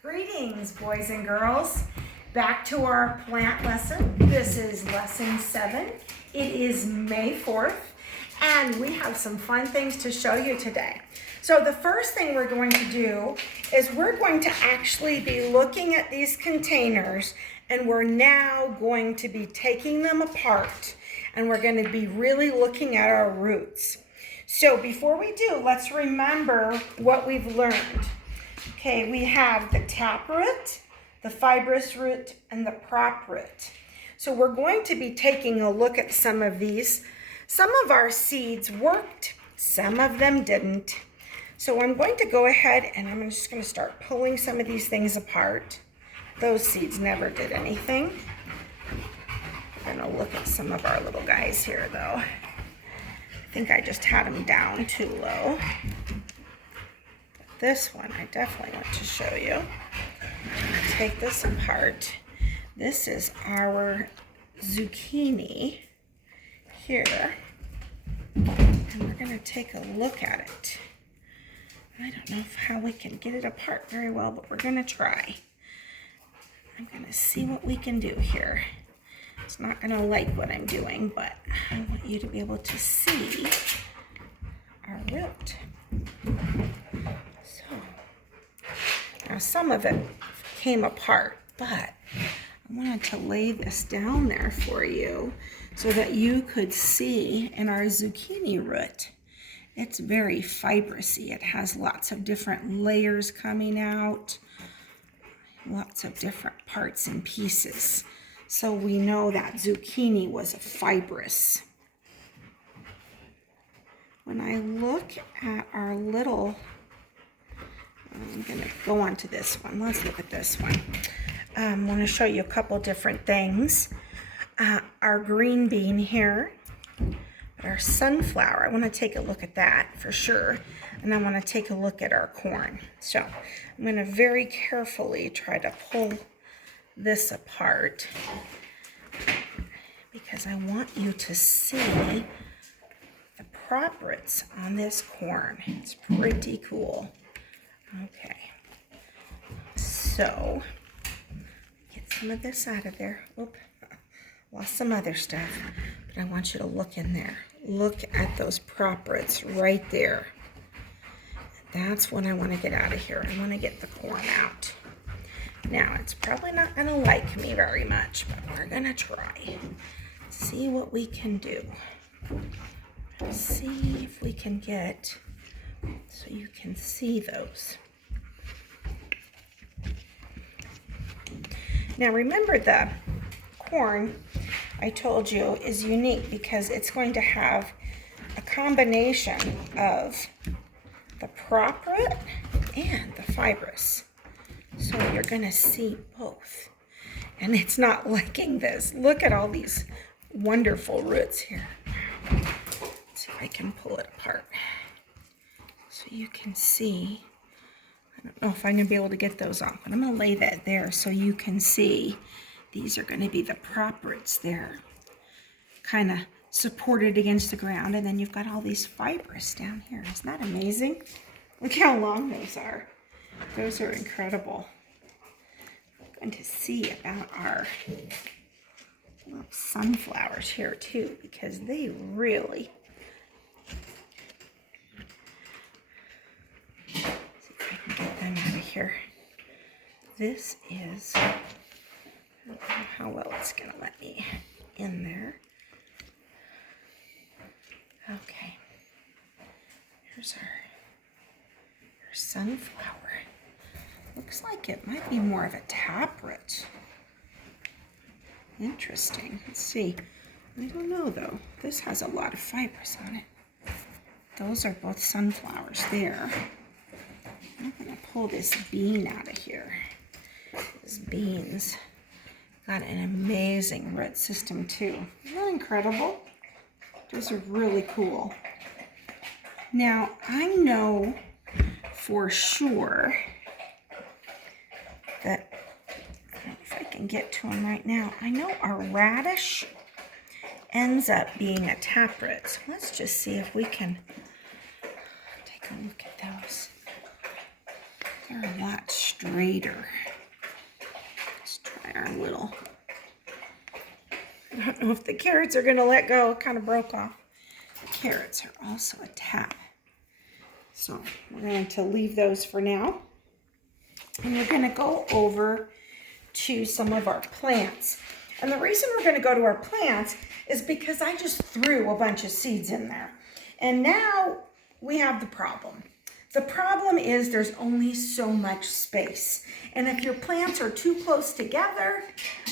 Greetings, boys and girls. Back to our plant lesson. This is lesson 7. It is May 4th, and we have some fun things to show you today. So the first thing we're going to do is we're going to actually be looking at these containers, and we're now going to be taking them apart, and we're going to be really looking at our roots. So before we do, let's remember what we've learned. Okay, we have the taproot, the fibrous root, and the prop root. So we're going to be taking a look at some of these. Some of our seeds worked, some of them didn't. So I'm going to go ahead and I'm just going to start pulling some of these things apart. Those seeds never did anything. I'm going to look at some of our little guys here though. I think I just had them down too low. This one I definitely want to show you. I'm going to take this apart. This is our zucchini here. And we're going to take a look at it. I don't know how we can get it apart very well, but we're going to try. I'm going to see what we can do here. It's not going to like what I'm doing, but I want you to be able to see our root. Now some of it came apart, but I wanted to lay this down there for you so that you could see in our zucchini root. It's very fibrous-y. It has lots of different layers coming out, lots of different parts and pieces. So we know that zucchini was fibrous. When I look at our little, I'm going to go on to this one. Let's look at this one. I want to show you a couple different things. Our green bean here, our sunflower. I want to take a look at that for sure. And I want to take a look at our corn. So I'm going to very carefully try to pull this apart because I want you to see the prop roots on this corn. It's pretty cool. Okay, so get some of this out of there. Oop, lost some other stuff, but I want you to look in there. Look at those prop roots right there. That's what I want to get out of here. I want to get the corn out. Now, it's probably not going to like me very much, but we're going to try. See what we can do. See if we can get so you can see those. Now remember, the corn I told you is unique because it's going to have a combination of the prop root and the fibrous. So you're going to see both. And it's not liking this. Look at all these wonderful roots here. Let's see if I can pull it apart. So you can see, I don't know if I'm going to be able to get those off, but I'm going to lay that there so you can see. These are going to be the prop roots there, kind of supported against the ground, and then you've got all these fibrous down here. Isn't that amazing? Look how long those are. Those are incredible. I'm going to see about our little sunflowers here too, because they really, see if I can get them out of here. This is, I don't know how well it's going to let me in there. Okay, here's our sunflower. Looks like it might be more of a taproot. Interesting. Let's see. I don't know though. This has a lot of fibers on it. Those are both sunflowers there. I'm going to pull this bean out of here. This bean's got an amazing root system too. Isn't that incredible? Those are really cool. Now, I know for sure that, I don't know if I can get to them right now. I know our radish ends up being a taproot. So let's just see if we can take a look at those. They're a lot straighter. grater. Let's try our little, I don't know if the carrots are gonna let go. It kind of broke off. The carrots are also a tap. So we're going to leave those for now. And we're going to go over to some of our plants. And the reason we're going to go to our plants is because I just threw a bunch of seeds in there. And now we have the problem. The problem is there's only so much space. And if your plants are too close together,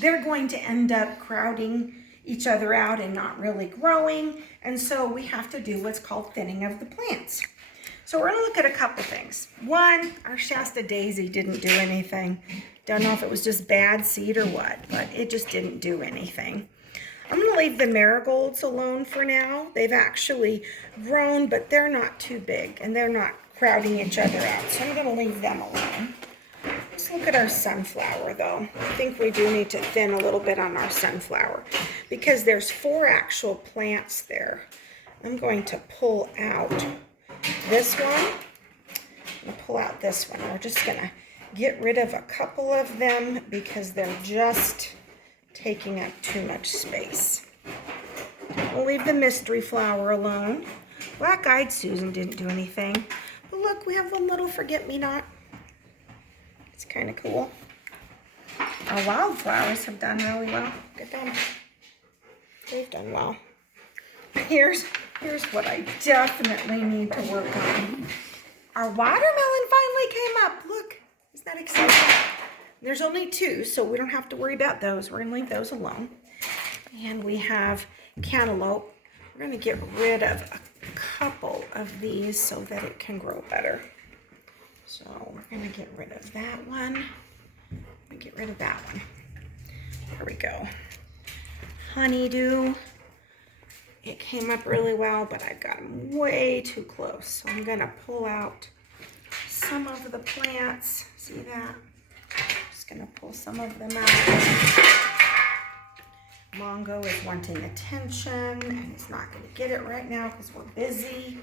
they're going to end up crowding each other out and not really growing. And so we have to do what's called thinning of the plants. So we're going to look at a couple things. One, our Shasta daisy didn't do anything. Don't know if it was just bad seed or what, but it just didn't do anything. I'm going to leave the marigolds alone for now. They've actually grown, but they're not too big, and they're not crowding each other out. So I'm going to leave them alone. Let's look at our sunflower, though. I think we do need to thin a little bit on our sunflower because there's 4 actual plants there. I'm going to pull out this one. I'm going to pull out this one. We're just going to get rid of a couple of them because they're just taking up too much space. We'll leave the mystery flower alone. Black-eyed Susan didn't do anything. But look, we have one little forget-me-not. It's kind of cool. Our wildflowers have done really well. Good done. They've done well. Here's what I definitely need to work on. Our watermelon finally came up. Look, isn't that exciting? There's only 2, so we don't have to worry about those. We're going to leave those alone. And we have cantaloupe. We're going to get rid of a couple of these so that it can grow better. So we're going to get rid of that one. Get rid of that one. There we go. Honeydew. It came up really well, but I got them way too close. So I'm going to pull out some of the plants. See that? Just going to pull some of them out. Mongo is wanting attention, and it's not going to get it right now because we're busy.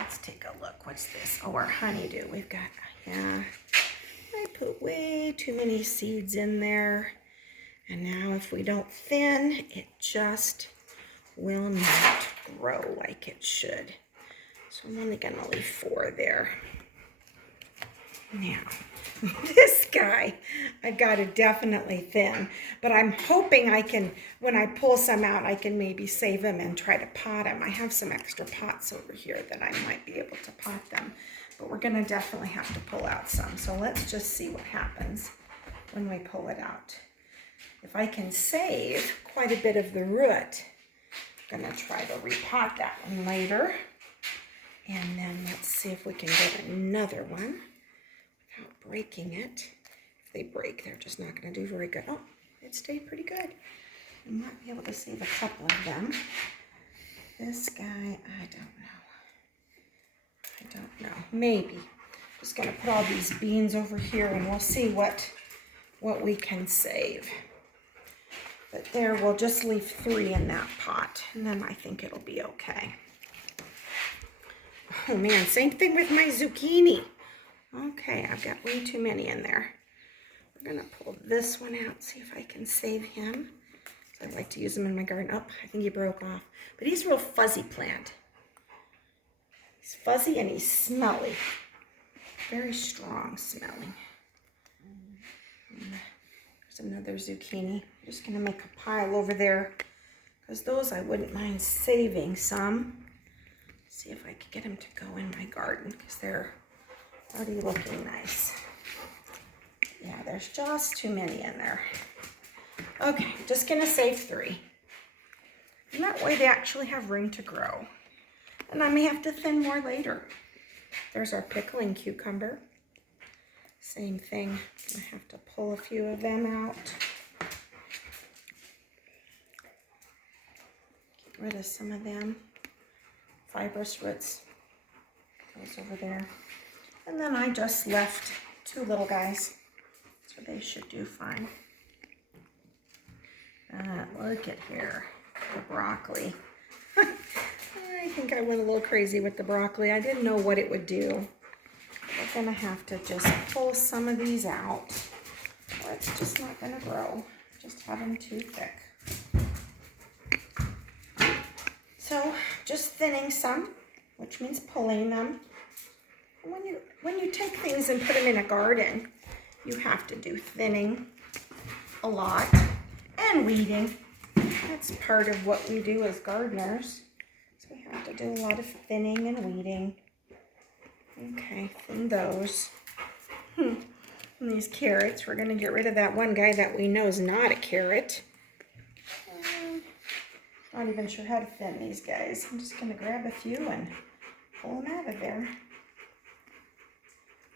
Let's take a look. What's this? Oh, our honeydew. We've got, yeah, I put way too many seeds in there. And now if we don't thin, it just will not grow like it should. So I'm only going to leave 4 there. Now, this guy, I've got to definitely thin. But I'm hoping I can, when I pull some out, I can maybe save them and try to pot them. I have some extra pots over here that I might be able to pot them. But we're going to definitely have to pull out some. So let's just see what happens when we pull it out. If I can save quite a bit of the root, I'm going to try to repot that one later. And then let's see if we can get another one without breaking it. If they break, they're just not going to do very good. Oh, it stayed pretty good. I might be able to save a couple of them. This guy, I don't know. Maybe. Just going to put all these beans over here and we'll see what we can save. But there, we'll just leave 3 in that pot, and then I think it'll be okay. Oh man, same thing with my zucchini. Okay, I've got way too many in there. We're gonna pull this one out, see if I can save him. I like to use him in my garden. Oh, I think he broke off. But he's a real fuzzy plant. He's fuzzy and he's smelly. Very strong smelling. Another zucchini. I'm just going to make a pile over there because those I wouldn't mind saving some. See if I can get them to go in my garden because they're already looking nice. Yeah, there's just too many in there. Okay, just going to save 3. And that way they actually have room to grow. And I may have to thin more later. There's our pickling cucumber. Same thing, I have to pull a few of them out. Get rid of some of them. Fibrous roots, those over there. And then I just left 2 little guys, so they should do fine. Look at here, the broccoli. I think I went a little crazy with the broccoli. I didn't know what it would do. We're gonna have to just pull some of these out, or it's just not gonna grow. Just have them too thick. So just thinning some, which means pulling them. When you take things and put them in a garden, you have to do thinning a lot and weeding. That's part of what we do as gardeners. So we have to do a lot of thinning and weeding. Okay, thin those. And these carrots, we're going to get rid of that one guy that we know is not a carrot. Not even sure how to thin these guys. I'm just going to grab a few and pull them out of there.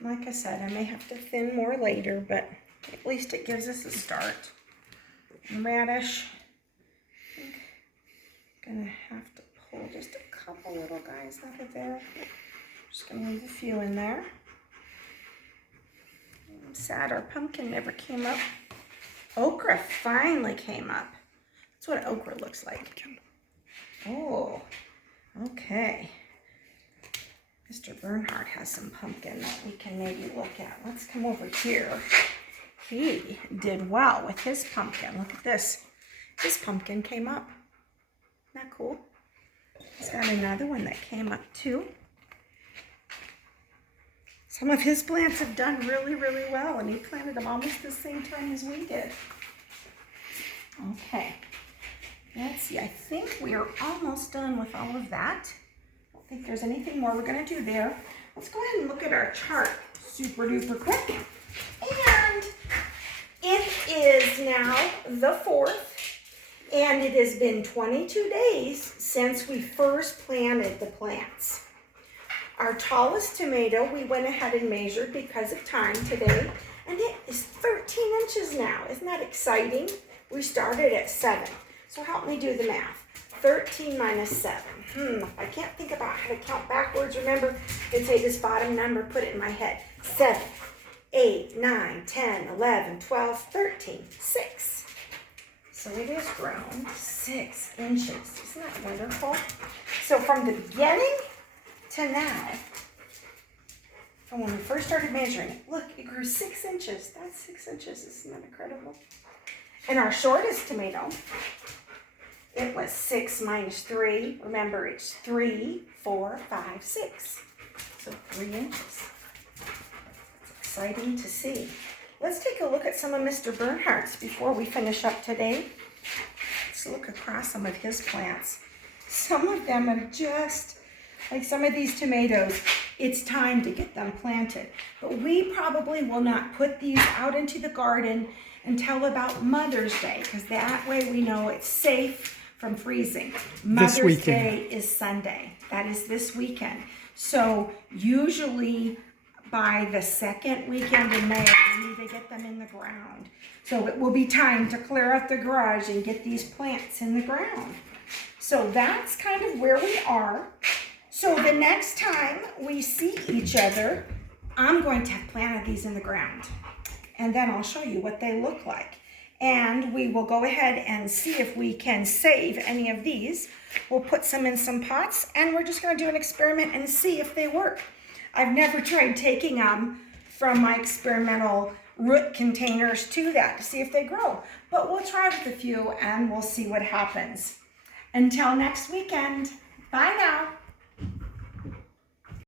Like I said, I may have to thin more later, but at least it gives us a start. And radish, I'm going to have to pull just a couple little guys out of there. Just going to leave a few in there. I'm sad our pumpkin never came up. Okra finally came up. That's what okra looks like. Oh, okay. Mr. Bernhardt has some pumpkin that we can maybe look at. Let's come over here. He did well with his pumpkin. Look at this. His pumpkin came up. Isn't that cool? He's got another one that came up too. Some of his plants have done really, really well, and he planted them almost the same time as we did. Okay. Let's see. I think we are almost done with all of that. I don't think there's anything more we're going to do there. Let's go ahead and look at our chart super duper quick. And it is now the 4th, and it has been 22 days since we first planted the plants. Our tallest tomato, we went ahead and measured because of time today, and it is 13 inches now. Isn't that exciting? We started at 7. So help me do the math. 13 minus 7. I can't think about how to count backwards. Remember, I can take this bottom number, put it in my head. 7, 8, 9, 10, 11, 12, 13, 6. So it has grown 6 inches. Isn't that wonderful? So from the beginning to now, from when we first started measuring it, look, it grew 6 inches. That's 6 inches. Isn't that incredible? And our shortest tomato, it was 6 minus 3. Remember, it's 3, 4, 5, 6. So 3 inches. It's exciting to see. Let's take a look at some of Mr. Bernhardt's before we finish up today. Let's look across some of his plants. Some of them are just, like some of these tomatoes, it's time to get them planted. But we probably will not put these out into the garden until about Mother's Day, because that way we know it's safe from freezing. Mother's Day is Sunday. That is this weekend. So usually by the second weekend in May, we need to get them in the ground. So it will be time to clear out the garage and get these plants in the ground. So that's kind of where we are. So the next time we see each other, I'm going to have planted these in the ground. And then I'll show you what they look like. And we will go ahead and see if we can save any of these. We'll put some in some pots, and we're just going to do an experiment and see if they work. I've never tried taking them from my experimental root containers to that to see if they grow. But we'll try with a few, and we'll see what happens. Until next weekend, bye now.